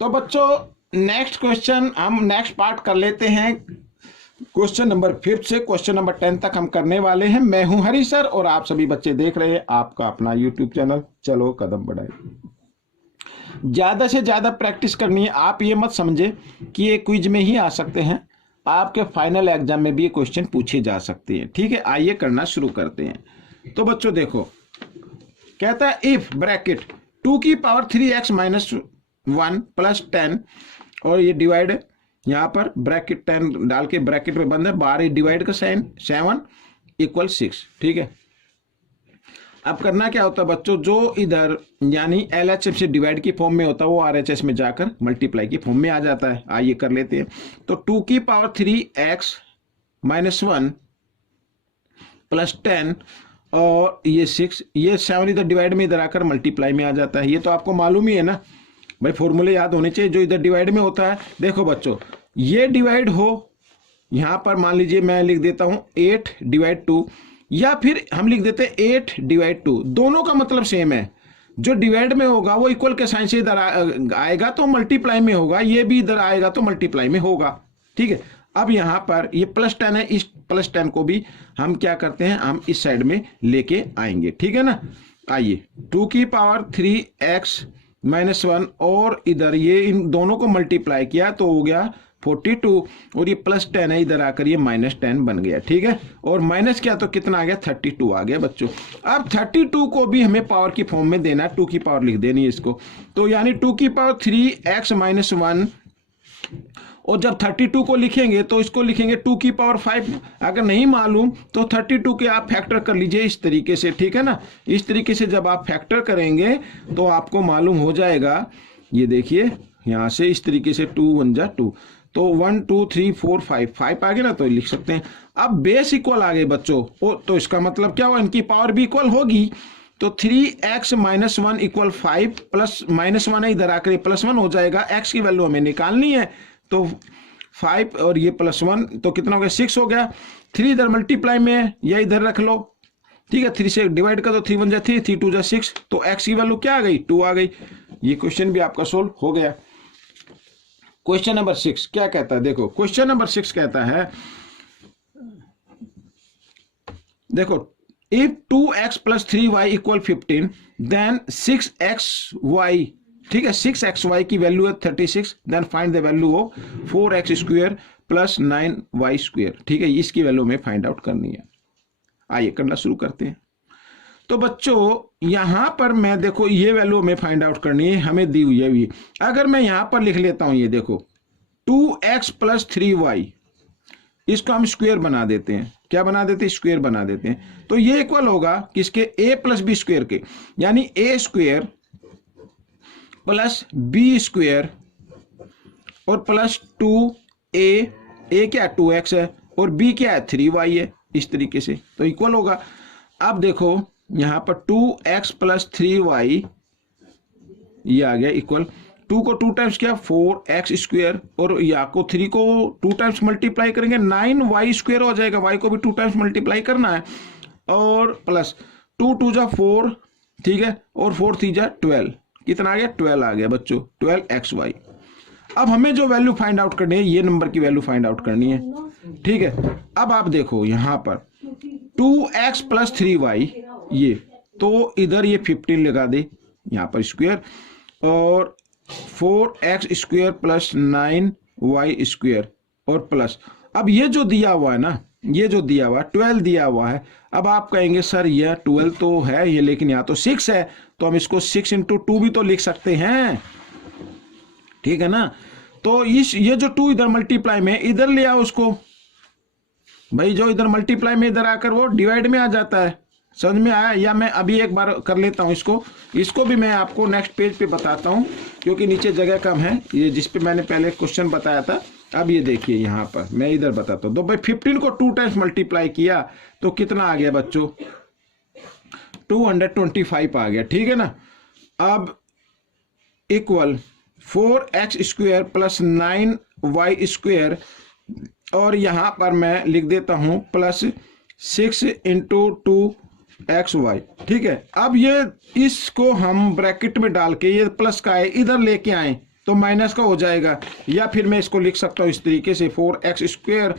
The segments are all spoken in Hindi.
तो बच्चों नेक्स्ट क्वेश्चन हम नेक्स्ट पार्ट कर लेते हैं। क्वेश्चन नंबर 5 से क्वेश्चन नंबर 10 तक हम करने वाले हैं। मैं हूं हरी सर और आप सभी बच्चे देख रहे हैं आपका अपना यूट्यूब चैनल चलो कदम बढ़ाए। ज्यादा से ज्यादा प्रैक्टिस करनी है। आप ये मत समझे कि ये क्विज में ही आ सकते हैं, आपके फाइनल एग्जाम में भी ये क्वेश्चन पूछे जा सकते हैं। ठीक है, आइए करना शुरू करते हैं। तो बच्चों देखो, कहता है इफ ब्रैकेट 2 की पावर 3x माइनस 1 प्लस 10 और ये डिवाइड यहाँ पर ब्रैकेट 10 डाल के ब्रैकेट में बंद है, 12 डिवाइड का साइन 7 इक्वल 6। ठीक है, अब करना क्या होता है बच्चों, जो इधर यानी LHS से डिवाइड की फॉर्म में होता है वो RHS में जाकर मल्टीप्लाई की फॉर्म में आ जाता है। आइए कर लेते हैं। तो 2 की पावर 3x माइनस 1 प्लस 10 और ये 6, ये 7 इधर डिवाइड में इधर आकर मल्टीप्लाई में आ जाता है। ये तो आपको मालूम ही है ना भाई, फॉर्मूले याद होने चाहिए जो इधर डिवाइड में होता है। देखो बच्चों, ये डिवाइड हो, यहां पर मान लीजिए मैं लिख देता हूं 8 डिवाइड 2 या फिर हम लिख देते हैं 8 डिवाइड 2। दोनों का मतलब सेम है। जो डिवाइड में होगा वो इक्वल के साइन से इधर आएगा तो मल्टीप्लाई में होगा, ये भी इधर आएगा तो मल्टीप्लाई में होगा। ठीक है, अब यहां पर ये प्लस 10 है, इस प्लस 10 को भी हम क्या करते हैं, हम इस साइड में लेके आएंगे। ठीक है ना, आइए 2 की पावर 3x माइनस 1 और इधर ये इन दोनों को मल्टीप्लाई किया तो हो गया 42 और ये प्लस 10 है, इधर आकर ये माइनस 10 बन गया। ठीक है, और माइनस क्या तो कितना आ गया, 32 आ गया बच्चों। अब 32 को भी हमें पावर की फॉर्म में देना है, 2 की पावर लिख देनी है इसको। तो यानी 2 की पावर 3x माइनस 1 और जब 32 को लिखेंगे तो इसको लिखेंगे 2 की पावर 5। अगर नहीं मालूम तो 32 के आप फैक्टर कर लीजिए इस तरीके से। ठीक है ना, इस तरीके से जब आप फैक्टर करेंगे तो आपको मालूम हो जाएगा। ये देखिए यहां से इस तरीके से 2 1 जा 2, तो 1 2 3 4 5 आ गए ना, तो लिख सकते हैं। अब बेस इक्वल आ गए बच्चों, तो इसका मतलब क्या हुआ, इनकी पावर भी इक्वल होगी। तो 3x minus 1 equal 5 plus minus 1 है, इधर आकर प्लस 1 हो जाएगा। x की वैल्यू हमें निकालनी है, तो 5 और ये प्लस 1 तो कितना हो गया, 6 हो गया। 3 इधर मल्टीप्लाई में है या इधर रख लो। ठीक है, 3 से डिवाइड कर दो, 3 1 जा 3, 3 2 जा 6, तो x की वैल्यू क्या आ गई, 2 आ गई। ये क्वेश्चन भी आपका सोल्व हो गया। क्वेश्चन नंबर 6 क्या कहता है, देखो क्वेश्चन नंबर 6 कहता है, देखो if 2x plus 3y equal 15 then 6xy, ठीक है 6xy की वैल्यू है 36, then find the value of 4x square plus 9y square. ठीक है, इसकी वैल्यू हमें फाइंड आउट करनी है। आइए करना शुरू करते हैं। तो बच्चों यहां पर मैं देखो ये वैल्यू हमें फाइंड आउट करनी है, हमें दी हुई है भी। अगर मैं यहां पर लिख लेता हूं, ये देखो 2x प्लस 3y, इसको हम स्क्वायर बना देते हैं। क्या बना देते हैं, स्क्वायर बना देते हैं। तो ये इक्वल होगा किसके, a प्लस बी स्क्वायर के, यानी a square plus B square और प्लस 2a क्या 2x है और b क्या है 3y है, इस तरीके से तो इक्वल होगा। अब देखो यहां पर 2x प्लस 3y ये आ गया इक्वल, 2 को 2 टाइम्स किया 4x स्क्वायर और या को 3 को 2 टाइम्स मल्टीप्लाई करेंगे 9y स्क्वायर हो जाएगा, y को भी 2 टाइम्स मल्टीप्लाई करना है और प्लस 2 2 जा 4, ठीक है, और 4 3 जा 12, कितना आ गया 12 आ गया बच्चों, 12xy। अब हमें जो वैल्यू फाइंड आउट करनी है, ये नंबर की वैल्यू फाइंड आउट करनी है। ठीक है, अब आप देखो यहां पर 2x प्लस 3y ये, तो इधर ये 15 लगा दे यहां पर स्क्वायर और 4x square plus 9y square और प्लस, अब ये जो दिया हुआ है ना, ये जो दिया हुआ 12 दिया हुआ है। अब आप कहेंगे सर ये 12 तो है ये, लेकिन यहाँ तो 6 है, तो हम इसको 6 × 2 भी तो लिख सकते हैं। ठीक है ना, तो ये जो 2 इधर मल्टीप्लाई में इधर ले आओ उसको, भाई जो इधर मल्टीप्लाई में इधर आकर वो डिवाइड में आ जाता है। समझ में आया, या मैं अभी एक बार कर लेता हूं इसको भी मैं आपको नेक्स्ट पेज पे बताता हूं, क्योंकि नीचे जगह कम है, ये जिस पे मैंने पहले क्वेश्चन बताया था। अब ये देखिए यहां पर मैं इधर बताता हूं, तो भाई 15 को 2 टाइम्स मल्टीप्लाई किया तो कितना आ गया बच्चों, 225 आ गया। ठीक है ना, अब equal 4x square plus 9y square और यहां पर मैं लिख देता हूं प्लस 6 × 2xy। ठीक है, अब ये इसको हम ब्रैकेट में डाल के ये प्लस का है इधर लेके आए तो माइनस का हो जाएगा। या फिर मैं इसको लिख सकता हूँ इस तरीके से 4x²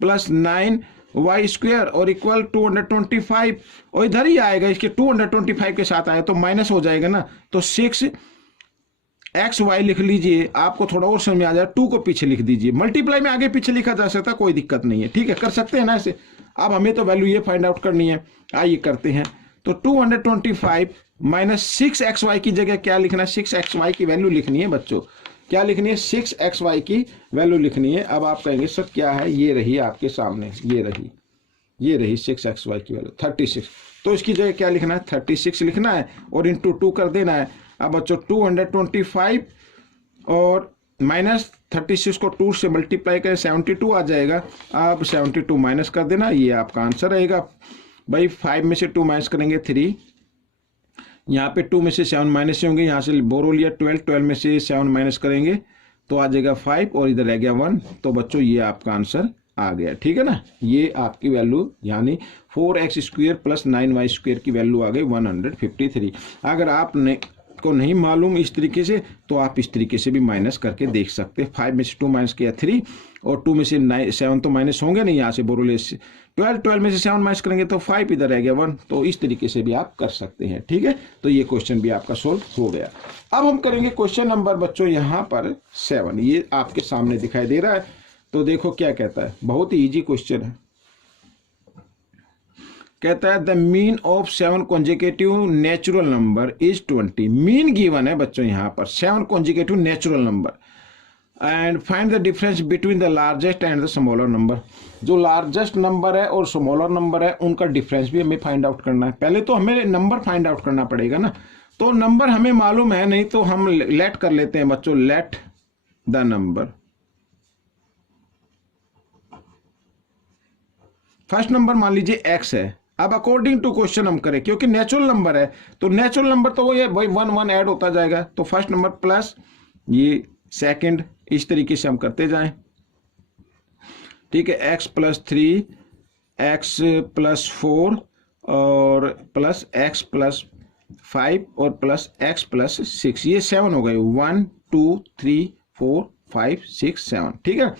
प्लस 9y² और इक्वल 225, और इधर ही आएगा इसके 225 के साथ आया तो माइनस हो जाएगा ना, तो 6xy लिख लीजिए, आपको थोड़ा और समझ में आ जाए। 2 को पीछे लिख दीजिए, मल्टीप्लाई में आगे पीछे लिखा जा सकता, कोई दिक्कत नहीं है, ठीक है, कर सकते हैं ना ऐसे। अब हमें तो वैल्यू ये फाइंड आउट करनी है, आइए करते हैं। तो 225 माइनस 6xy की जगह क्या लिखना है, 6xy की वैल्यू लिखनी है बच्चों, क्या लिखनी है, 6xy की वैल्यू लिखनी है। अब आप कहेंगे सर क्या है, ये रही आपके सामने, ये रही 6xy की वैल्यू 36, तो इसकी जगह क्या लिखना है, 36 लिखना है और इंटू 2 कर देना है। अब बच्चों 225 और माइनस 36 को 2 से मल्टीप्लाई करें 72 आ जाएगा। अब 72 माइनस कर देना, ये आपका आंसर रहेगा भाई। 5 में से 2 माइनस करेंगे 3, यहाँ पे 2 में से 7 माइनस होंगे, यहाँ से बोरो लिया 12 में से 7 माइनस करेंगे तो आ जाएगा 5 और इधर रह गया 1। तो बच्चों ये आपका आंसर आ गया, ठीक है ना, ये आपकी वैल्यू यानी 4x² प्लस 9y² की वैल्यू आ गई 153। अगर आपने को नहीं मालूम इस तरीके से तो आप इस तरीके से भी माइनस करके देख सकते हैं। 5 में से 2 माइनस किया 3 और 2 में से 7 तो माइनस होंगे नहीं, यहाँ से बोरोले 12 में से 7 माइनस करेंगे तो 5 इधर रह गया 1। तो इस तरीके से भी आप कर सकते हैं, ठीक है। तो ये क्वेश्चन भी आपका सोल्व हो गया। अब हम करेंगे क्वेश्चन नंबर बच्चों यहाँ पर 7, ये आपके सामने दिखाई दे रहा है। तो देखो क्या कहता है, बहुत ही ईजी क्वेश्चन है। कहता है the mean of 7 consecutive natural number is 20। Mean given है बच्चों यहाँ पर 7 consecutive natural number, and find the difference between the largest and the smaller number. जो लार्जेस्ट नंबर है और स्मॉलर नंबर है उनका डिफरेंस भी हमें फाइंड आउट करना है। पहले तो हमें नंबर फाइंड आउट करना पड़ेगा ना, तो नंबर हमें मालूम है नहीं तो हम लेट कर लेते हैं बच्चों, let the number. First number मान लीजिए x है। अब अकॉर्डिंग टू क्वेश्चन हम करें, क्योंकि नेचुरल नंबर है तो नेचुरल नंबर तो वो ये भाई 1 ऐड होता जाएगा। तो फर्स्ट नंबर प्लस ये सेकंड, इस तरीके से हम करते जाएं, ठीक है। x प्लस 3, x प्लस 4 और प्लस x प्लस 5 और प्लस x प्लस 6, ये 7 हो गए। 1 2 3 4 5 6 7, ठीक है।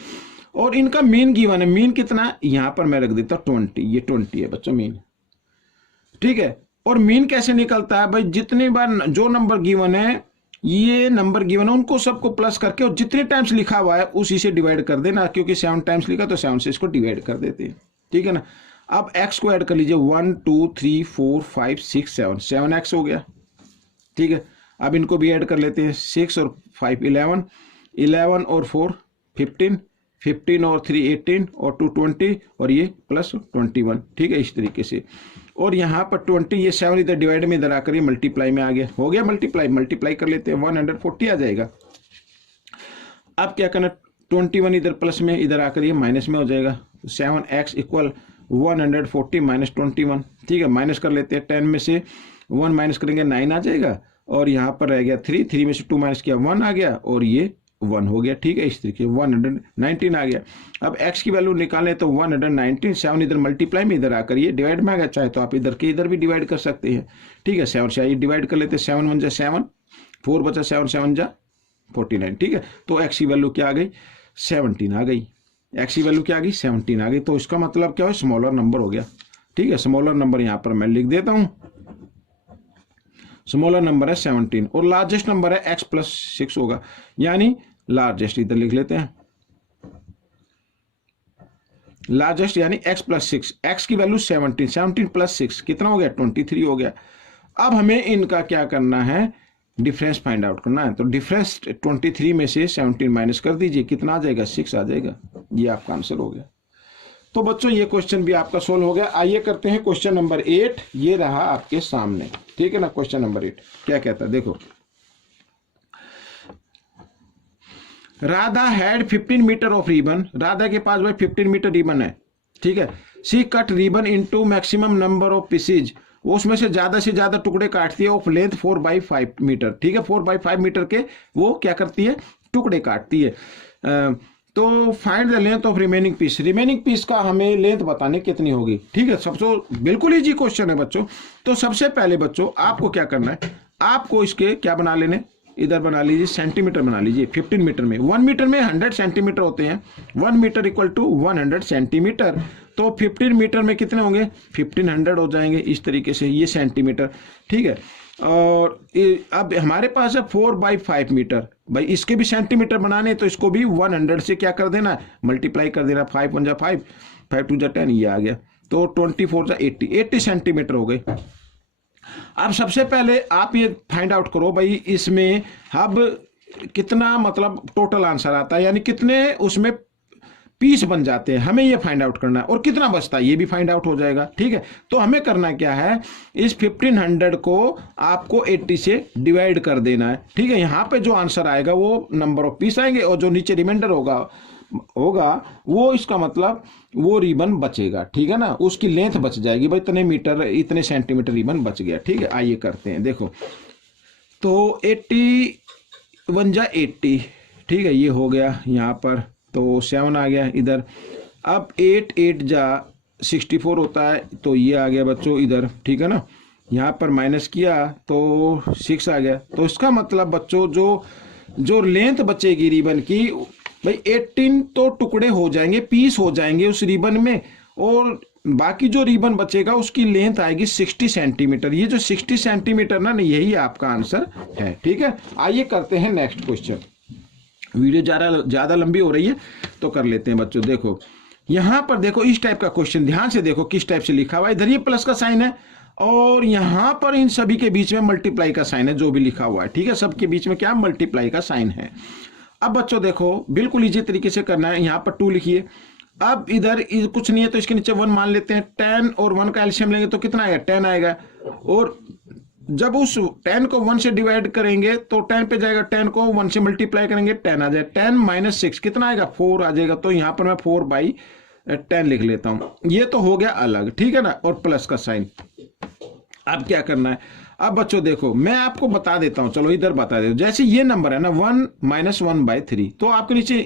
और इनका मीन गिवन है, मीन कितना यहां पर मैं रख देता 20, ये 20 है बच्चों मीन, ठीक है। और मीन कैसे निकलता है भाई, जितनी बार जो नंबर गिवन है, ये नंबर गिवन है उनको सबको प्लस करके और जितने टाइम्स लिखा हुआ है उसी से डिवाइड कर देना, क्योंकि 7 टाइम्स लिखा तो 7 से इसको डिवाइड कर देते हैं, ठीक है ना। अब x को ऐड कर लीजिए 1 2 3 4 5 6 7, 7x हो गया, ठीक है। अब इनको भी ऐड कर लेते हैं, 6 और 5 11, 11 और 4 15, 15 और 3 18 और 2 20 और ये प्लस 21, ठीक है, इस तरीके से। और यहाँ पर 20, ये 7 इधर डिवाइड में इधर आकर ये मल्टीप्लाई में आ गया, हो गया मल्टीप्लाई कर लेते हैं, 140 आ जाएगा। अब क्या करना, 21 इधर प्लस में इधर आकर ये माइनस में हो जाएगा, 7x इक्वल 140 माइनस 21, ठीक है। माइनस कर लेते हैं, 10 में से 1 माइनस करेंगे 9 आ जाएगा और यहाँ पर रह गया 3 में से 2 माइनस किया 1 आ गया और ये 1 हो गया, ठीक है। इस तरीके 119 आ गया। अब x की वैल्यू निकालें तो 119, 7 इधर मल्टीप्लाई में इधर आकर ये डिवाइड में आ गया, चाहे तो आप इधर के इधर भी डिवाइड कर सकते हैं, ठीक है। 7 से आइए डिवाइड कर लेते हैं, 7 1 जा 7, 4 बचा 7 7 जा 49, ठीक है। तो x की वैल्यू क्या आ गई, 17 आ गई। x की वैल्यू क्या आ गई, 17 आ गई। तो इसका मतलब क्या है, स्मॉलर नंबर हो गया, ठीक है। स्मॉलर नंबर यहाँ पर मैं लिख देता हूँ, स्मॉलर नंबर है 17 और लार्जेस्ट नंबर है x प्लस 6 होगा, यानी लार्जेस्ट इधर लिख लेते हैं, लार्जेस्ट यानी x प्लस 6, x की वैल्यू 17 प्लस 6 कितना हो गया, 23 हो गया। अब हमें इनका क्या करना है, डिफरेंस फाइंड आउट करना है। तो डिफरेंस 23 में से 17 माइनस कर दीजिए, कितना आ जाएगा, 6 आ जाएगा। ये आपका आंसर हो गया। तो बच्चों ये क्वेश्चन भी आपका सोल्व हो गया। आइए करते हैं क्वेश्चन नंबर 8, ये रहा आपके सामने, ठीक है ना। क्वेश्चन नंबर 8 क्या कहता है, देखो। Radha had 15 meter of ribbon, Radha के पास भाई 15 मीटर रिबन है, ठीक है। She cut ribbon into maximum number of pieces, उसमें से ज्यादा टुकड़े काटती है ऑफ लेंथ 4/5 मीटर, ठीक है। 4/5 मीटर के वो क्या करती है, टुकड़े काटती है। तो find the length of remaining piece, remaining piece का हमें लेंथ बताने कितनी होगी, ठीक है। सबसे बिल्कुल इजी क्वेश्चन है बच्चों। तो सबसे पहले बच्चों आपको क्या करना है, आपको इसके क्या बना लेने, इधर बना लीजिए सेंटीमीटर बना लीजिए 15 मीटर में, 1 मीटर में 100 सेंटीमीटर होते हैं, 1 मीटर इक्वल टू 100 सेंटीमीटर। तो 15 मीटर में कितने होंगे, 1500 हो जाएंगे इस तरीके से, ये सेंटीमीटर, ठीक है। और अब हमारे पास है 4/5 मीटर, भाई इसके भी सेंटीमीटर बनाने तो इसको भी 100 से क्या कर देना, मल्टीप्लाई कर देना, 5 1 जा 5, 5 2 जा 10, ये आ गया। तो 24 जा 80 सेंटीमीटर हो गए। अब सबसे पहले आप ये फाइंड आउट करो भाई इसमें अब कितना मतलब टोटल आंसर आता है, यानी कितने उसमें पीस बन जाते हैं, हमें ये फाइंड आउट करना है, और कितना बचता है ये भी फाइंड आउट हो जाएगा, ठीक है। तो हमें करना क्या है, इस 1500 को आपको 80 से डिवाइड कर देना है, ठीक है। यहाँ पे जो आंसर आएगा वो नंबर ऑफ पीस आएंगे, और जो नीचे रिमाइंडर होगा वो इसका मतलब वो रिबन बचेगा, ठीक है ना, उसकी लेंथ बच जाएगी भाई, इतने मीटर इतने सेंटीमीटर रिबन बच गया, ठीक है। आइए करते हैं, देखो तो 81 जा 80, ठीक है, ये हो गया यहाँ पर, तो 7 आ गया इधर। अब 8 8 जा 64 होता है, तो ये आ गया बच्चों इधर, ठीक है ना, यहाँ पर माइनस किया तो 6 आ गया। तो इसका मतलब बच्चों जो लेंथ बचेगी रिबन की भाई 18 तो टुकड़े हो जाएंगे, पीस हो जाएंगे उस रिबन में, और बाकी जो रिबन बचेगा उसकी लेंथ आएगी 60 सेंटीमीटर। ये जो 60 सेंटीमीटर ना, यही आपका आंसर है, ठीक है। आइए करते हैं नेक्स्ट क्वेश्चन। वीडियो ज्यादा लंबी हो रही है तो कर लेते हैं बच्चों। देखो यहां पर देखो इस टाइप का क्वेश्चन, ध्यान से देखो किस टाइप से लिखा हुआ है। इधर ये प्लस का साइन है और यहां पर इन सभी के बीच में मल्टीप्लाई का साइन है, जो भी लिखा हुआ है, ठीक है। सबके बीच में क्या मल्टीप्लाई का साइन है। अब बच्चों देखो बिल्कुल इजी तरीके से करना है, यहां पर 2 लिखिए। अब इधर कुछ नहीं है तो इसके नीचे 1 मान लेते हैं। 10 और 1 का एलसीएम लेंगे तो कितना आएगा, 10 आएगा। और जब उस 10 को 1 से डिवाइड करेंगे तो 10 पे जाएगा, 10 को 1 से मल्टीप्लाई करेंगे 10 आ जाएगा। 10 माइनस 6 कितना आएगा, 4 आ जाएगा। तो यहां पर मैं 4/10 लिख लेता हूं। ये तो हो गया अलग, ठीक है ना, और प्लस का साइन। अब क्या करना है, अब बच्चों देखो मैं आपको बता देता हूं, चलो इधर बता देता हूं। जैसे ये नंबर है ना 1 माइनस 1/3, तो आपके नीचे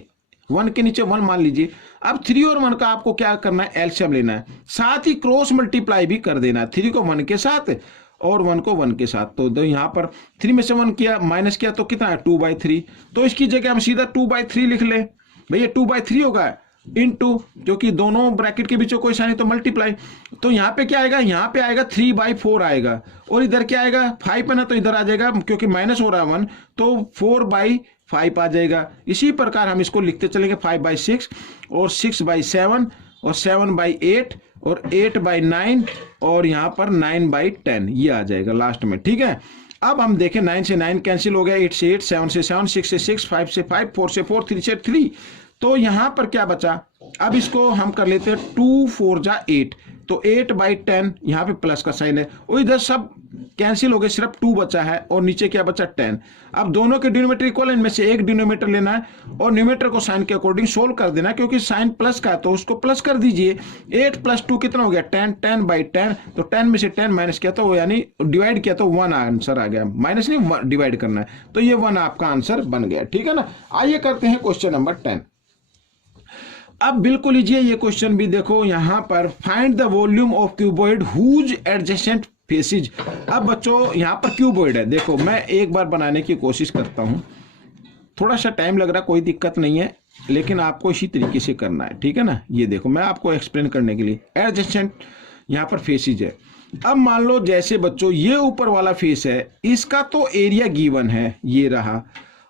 1 के नीचे 1 मान लीजिए। अब 3 और 1 का आपको क्या करना है, एलसीएम लेना है, साथ ही क्रॉस मल्टीप्लाई भी कर देना है, 3 को 1 के साथ और 1 को 1 के साथ। तो यहाँ पर 3 में से 1 किया माइनस किया तो कितना है 2/3। तो इसकी जगह हम सीधा 2/3 लिख ले, भैया 2/3 होगा इनटू, क्योंकि दोनों ब्रैकेट के बीच कोई साइन तो मल्टीप्लाई। तो यहाँ पे क्या आएगा, यहाँ पे आएगा 3/4 आएगा, और इधर क्या आएगा 5 है ना, तो इधर आ जाएगा क्योंकि माइनस हो रहा है 1, तो 4/5 आ जाएगा। इसी प्रकार हम इसको लिखते चलेंगे 5/6 और 6/7 और 7/8 और 8/9 और यहाँ पर 9/10, ये आ जाएगा लास्ट में, ठीक है। अब हम देखें 9 से 9 कैंसिल हो गया, 8 से 8, 7 से 7, 6 से 6, 5 से 5, 4 से 4, 3 से 3। तो यहां पर क्या बचा, अब इसको हम कर लेते हैं 2 4 जा 8, तो 8/10, यहां पे प्लस का साइन है, और इधर सब कैंसिल हो गए, सिर्फ 2 बचा है और नीचे क्या बचा 10। अब दोनों के डिनोमिनेटर इक्वल, इनमें से एक डिनोमिनेटर लेना है और न्यूमरेटर को साइन के अकॉर्डिंग सोल्व कर देना, क्योंकि साइन प्लस का है तो उसको प्लस कर दीजिए। 8 + 2 कितना हो गया 10, 10/10, तो 10 में से 10 माइनस किया तो यानी डिवाइड किया तो 1 आंसर आ गया, माइनस नहीं डिवाइड करना है, तो ये 1 आपका आंसर बन गया, ठीक है ना। आइए करते हैं क्वेश्चन नंबर 10। अब बिल्कुल लीजिए ये क्वेश्चन भी देखो, यहां पर find the volume of cuboid whose adjacent faces. अब बच्चों यहां पर क्यूबॉइड है, देखो मैं एक बार बनाने की कोशिश करता हूं, थोड़ा सा टाइम लग रहा, कोई दिक्कत नहीं है, लेकिन आपको इसी तरीके से करना है, ठीक है ना। ये देखो मैं आपको एक्सप्लेन करने के लिए, एडजेसेंट यहां पर फेसिज है। अब मान लो जैसे बच्चों ये ऊपर वाला फेस है, इसका तो एरिया गिवन है, ये रहा,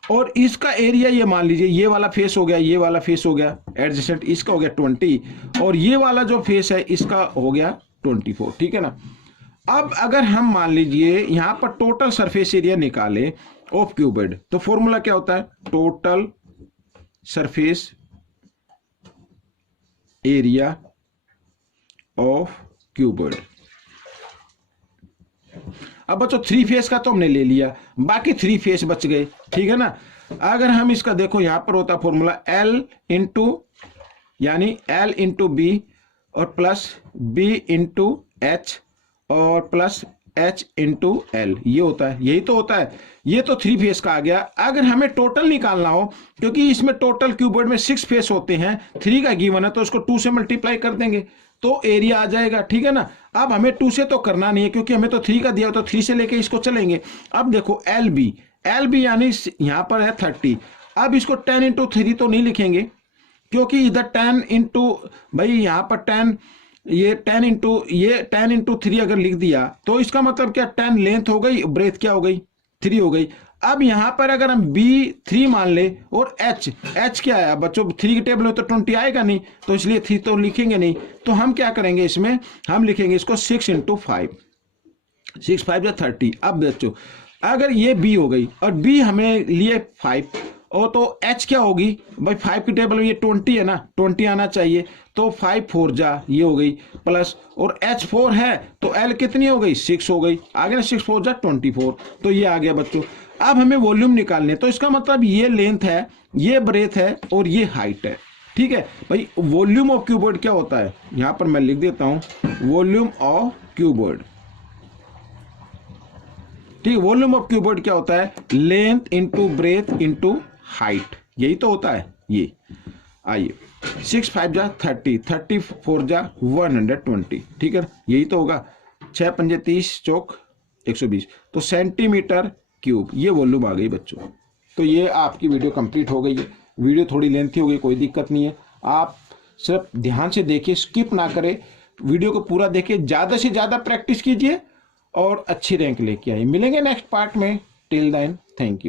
और इसका एरिया ये मान लीजिए ये वाला फेस हो गया, ये वाला फेस हो गया एडजेसेंट, इसका हो गया 20, और ये वाला जो फेस है इसका हो गया 24, ठीक है ना। अब अगर हम मान लीजिए यहां पर टोटल सरफेस एरिया निकाले ऑफ क्यूबॉइड, तो फॉर्मूला क्या होता है, total surface area of cuboid. अब बच्चों 3 फेस का तो हमने ले लिया, बाकी 3 फेस बच गए, ठीक है ना। अगर हम इसका देखो यहां पर होता फॉर्मूला L इंटू यानी L इंटू बी और प्लस B इंटू H और प्लस H इंटू L, ये होता है, यही तो होता है। ये तो 3 फेस का आ गया। अगर हमें टोटल निकालना हो, क्योंकि इसमें टोटल क्यूबॉइड में 6 फेस होते हैं, 3 का गिवन है तो उसको 2 से मल्टीप्लाई कर देंगे तो एरिया आ जाएगा, ठीक है ना। अब हमें 2 से तो करना नहीं है, क्योंकि हमें तो 3 का दिया हो, तो 3 से लेके इसको चलेंगे। अब देखो एल बी यानी यहाँ पर है 30। अब इसको 10 इंटू 3 तो नहीं लिखेंगे, क्योंकि इधर 10 इंटू, भाई यहाँ पर 10, ये 10 इंटू 3 अगर लिख दिया तो इसका मतलब क्या, 10 लेंथ हो गई, ब्रेथ क्या हो गई, 3 हो गई। अब यहाँ पर अगर हम बी 3 मान ले और एच क्या है बच्चों, 3 की टेबल में तो 20 आएगा नहीं, तो इसलिए 3 तो लिखेंगे नहीं। तो हम क्या करेंगे, इसमें हम लिखेंगे इसको 6 इंटू 5, 6 5 या 30। अब बच्चों अगर ये बी हो गई और बी हमें लिए 5, और तो एच क्या होगी भाई, 5 की टेबल में ये 20 है ना, 20 आना चाहिए, तो 5 4 जा ये हो गई प्लस, और एच 4 है तो एल कितनी हो गई, 6 हो गई, आगे ना 6 4 जा 24, तो ये आ गया बच्चों। अब हमें वॉल्यूम निकालने, तो इसका मतलब ये लेंथ है, ये ब्रेथ है और ये हाइट है। ठीक है भाई, वॉल्यूम ऑफ क्यूबॉइड क्या होता है, यहां पर मैं लिख देता हूं वॉल्यूम ऑफ क्यूबॉइड। ठीक है, वॉल्यूम ऑफ क्यूबॉइड क्या होता है, length into breadth into height, यही तो होता है ये। आइए 6 5 जा 30, 30 4 जा 120, ठीक है, यही तो होगा। 6 पंजे 30 चौक 120, तो सेंटीमीटर क्यूब, ये वॉल्यूम आ गई बच्चों। तो ये आपकी वीडियो कंप्लीट हो गई है। वीडियो थोड़ी लेंथी हो गई, कोई दिक्कत नहीं है, आप सिर्फ ध्यान से देखिए, स्किप ना करें, वीडियो को पूरा देखिए, ज़्यादा से ज़्यादा प्रैक्टिस कीजिए और अच्छी रैंक लेके आइए। मिलेंगे नेक्स्ट पार्ट में, टिल देन थैंक यू।